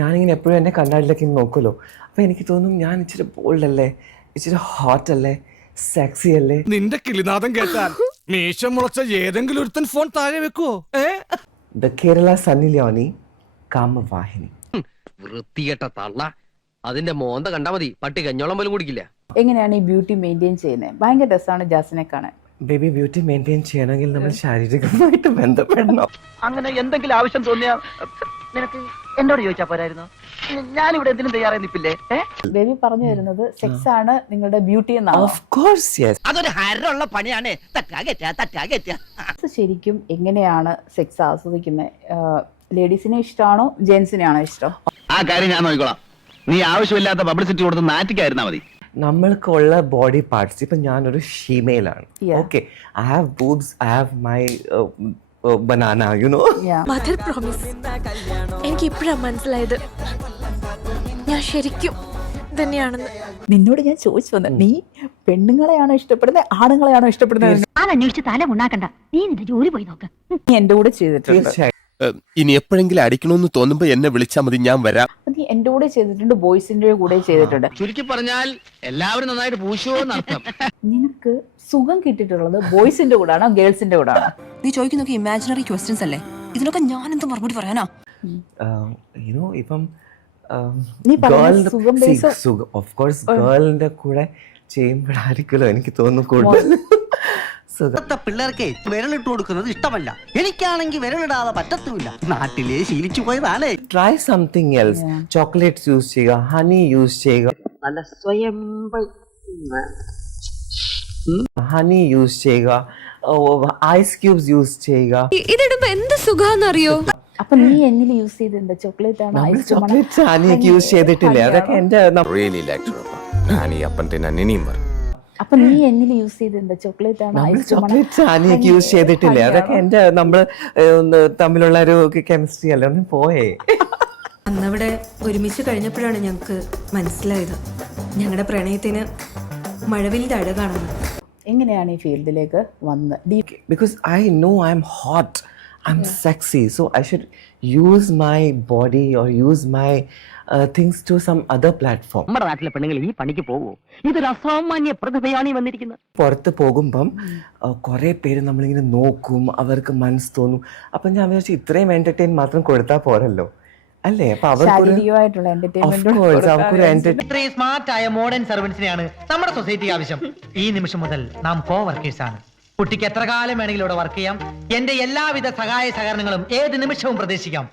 ഞാനിങ്ങനെ എപ്പോഴും എന്നെ കണ്ണാടിയിലേക്ക് നോക്കുമല്ലോ, അപ്പോൾ എനിക്ക് തോന്നും ഞാൻ ഇച്ചിരി ബോൾഡ് അല്ലേ, ഇച്ചിരി ഹോട്ട് അല്ലേ, സെക്സി അല്ലേ. നിന്റെ കിളിനാദം കേട്ടാൽ മീശം മുളച്ച ഏതെങ്കിലും ഒരുത്തൻ ഫോൺ താഴെ വെക്കുവോ? ദ കേരള സണ്ണി ലിയോണി കാമവാഹിനി. വൃത്തികെട്ട തള്ള. അതിന്റെ മോന്ത കണ്ടാ മതി, പട്ടി കഞ്ഞോളം പോലും കുടിക്കില്ല. എങ്ങനെയാണ് ഈ ബ്യൂട്ടി മെയിൻറ്റെയിൻ ചെയ്യുന്നത്? ഭയങ്കര രസമാണ് ജാസിനെ കാണാൻ. ബേബി, ബ്യൂട്ടി മെയിൻറ്റെയിൻ ചെയ്യണമെങ്കിൽ നമ്മൾ ശാരീരികമായിട്ട് ബന്ധപ്പെടണം. അങ്ങനെ എന്തെങ്കിലും ആവശ്യം തോന്നിയാ നിനക്ക് എന്നോട് ചോദിച്ചാ പോരായിരുന്നു? ഞാനിവിടെ എന്തിനും തയ്യാറായി നിൽപ്പില്ലേ? ബേബി പറഞ്ഞു വരുന്നത് സെക്സ് ആണ് നിങ്ങളുടെ ബ്യൂട്ടി എന്നാണ്. Of course yes. അതൊരു ഹരമുള്ള പണിയാണ്. തറ്റാ ശരിക്കും എങ്ങനെയാണ് സെക്സ് ആസ്വദിക്കുന്നത്? ലേഡീസിനെ ഇഷ്ടമാണോ ജെന്റ്സിനെയാണോ ഇഷ്ടം? ആ കാര്യം ഞാൻ നോക്കിക്കോളാം. നീ ആവശ്യമില്ലാത്ത പബ്ലിസിറ്റി കൊടുത്ത് നാറ്റിക്കായിരുന്നാ മതി. നമ്മൾക്കുള്ള ബോഡി പാർട്സ്, ഇപ്പം ഞാനൊരു ഷീമെയിലാണ്. Yeah. Okay, I have boobs, I have my banana, you know. Mother promise. എനിക്ക് ഇപ്പോഴാണ് മനസ്സിലായത് ഞാൻ ശരിക്കും തന്നെയാണെന്ന്. നിന്നോട് ഞാൻ ചോദിച്ചു വന്നത്, നീ പെണ്ണുങ്ങളെയാണോ ഇഷ്ടപ്പെടുന്നത് ആണുങ്ങളെയാണോ ഇഷ്ടപ്പെടുന്നത്? അതന്വേഷിച്ച് തല ഉണ്ടാക്കണ്ട, നീ നിന്റെ ജോലി പോയി നോക്ക്. നീ എന്റെ കൂടെ ചെയ്തിട്ടുണ്ട്. തീർച്ചയായും. ഇനി എപ്പോഴെങ്കിലും അടിക്കണമെന്ന് തോന്നുമ്പോ എന്നെ വിളിച്ചാൽ മതി, ഞാൻ വരാം. നീ എന്റെ കൂടെ ചെയ്തിട്ടുണ്ട്, ബോയ്സിന്റെ കൂടെ ചെയ്തിട്ടുണ്ട്. ചുരുക്കി പറഞ്ഞാൽ എല്ലാവരും നന്നായിട്ട് പൂശുവോ എന്നർത്ഥം. നിനക്ക് സുഖം കിട്ടിയിട്ടുള്ളത് ബോയ്സിന്റെ കൂടാണോ ഗേൾസിന്റെ കൂടാണോ? നീ ചോദിക്കുന്നൊക്കെ ഇമാജിനറി ക്വസ്റ്റ്യൻസ് അല്ലേ? ഇതിനൊക്കെ ഞാൻ എന്ത് മറുപടി പറയാനാ? യു നോ, ഇപ്പം നീ പറയുന്ന സുഖം ബേസ് സുഖം ഓഫ് കോഴ്സ് ഗേളിന്റെ കൂടെ ചെയ്യുമ്പോഴായിരിക്കുമല്ലോ എനിക്ക് തോന്നുന്നു കൂടുതൽ സുഖം. ഇന്നത്തെ പിള്ളേർക്ക് വിരലിട്ട് കൊടുക്കുന്നത് ഇഷ്ടമല്ല. എനിക്കാണെങ്കിൽ വിരലിടാതെ പറ്റത്തുമില്ല. നാട്ടിലെ ശീലിച്ചു പോയതാണേ. Try something else. Chocolates use ചെയ്യുക, ഹണി യൂസ് ചെയ്യുക, നല്ല സ്വയം ഹണി യൂസ് ചെയ്യുക, ഐസ് ക്യൂബ്സ് യൂസ് ചെയ്യുക. ഇതിടുമ്പോ എന്ത് സുഖാന്നറിയോ? അപ്പൊ നീ എന്നിൽ യൂസ് ചെയ്തിട്ടുണ്ട് ചോക്ലേറ്റ് ആണോ നമ്മൾ ഐസ് ക്രീം ആണോ? ചോക്ലേറ്റ്സ് ഹണിയൊക്കെ യൂസ് ചെയ്തിട്ടില്ലേ? അതൊക്കെ എന്റെ അപ്പൊ നീ എന്നിൽ യൂസ് ചെയ്തിട്ടുണ്ട് ചോക്ലേറ്റ് ആണോ ഐസ് ക്രീം ആണോ? ചോക്ലേറ്റ്സ് ഹണിയൊക്കെ യൂസ് ചെയ്തിട്ടില്ലേ? അതൊക്കെ എന്റെ നമ്മള് തമ്മിലുള്ള ഒരു കെമിസ്ട്രി അല്ലേ. ഒന്ന് പോയേ. അന്നവിടെ ഒരുമിച്ച് കഴിഞ്ഞപ്പോഴാണ് ഞങ്ങൾക്ക് മനസ്സിലായത് ഞങ്ങളുടെ പ്രണയത്തിന് മഴവില്ലിന്റെ അഴകാണെന്ന്. എങ്ങനെയാണ് ഈ ഫീൽഡിലേക്ക് വന്ന്? Because I know I'm hot, I'm sexy, so I should use my body or use my things to some other platform. നമ്മുടെ നാട്ടിലെ പെണ്ണുങ്ങൾ ഈ പണിക്ക് പോവോ? ഇതൊരു അസാമാന്യ പ്രതിഭയാണ് ഈ വന്നിരിക്കുന്നത്. പുറത്ത് പോകുമ്പം കുറേ പേര് നമ്മളിങ്ങനെ നോക്കും, അവർക്ക് മനസ്സ് തോന്നും. അപ്പം ഞാൻ വിചാരിച്ചു ഇത്രയും എന്റർടൈൻ മാത്രം കൊടുത്താൽ പോരല്ലോ, അല്ലേ? അപ്പൊ ശാരീരികമായിട്ടുള്ള എന്റർടൈൻമെന്റ്. ഇത്രയും സ്മാർട്ട് ആയ മോഡേൺ സർവൻസിനെയാണ് നമ്മുടെ സൊസൈറ്റിക്ക് ആവശ്യം. ഈ നിമിഷം മുതൽ നാം കോ വർക്കേഴ്സ് ആണ്. കുട്ടിക്ക് എത്ര കാലം വേണമെങ്കിലും ഇവിടെ വർക്ക് ചെയ്യാം. എന്റെ എല്ലാവിധ സഹായ സഹകരണങ്ങളും ഏത് നിമിഷവും പ്രതീക്ഷിക്കാം.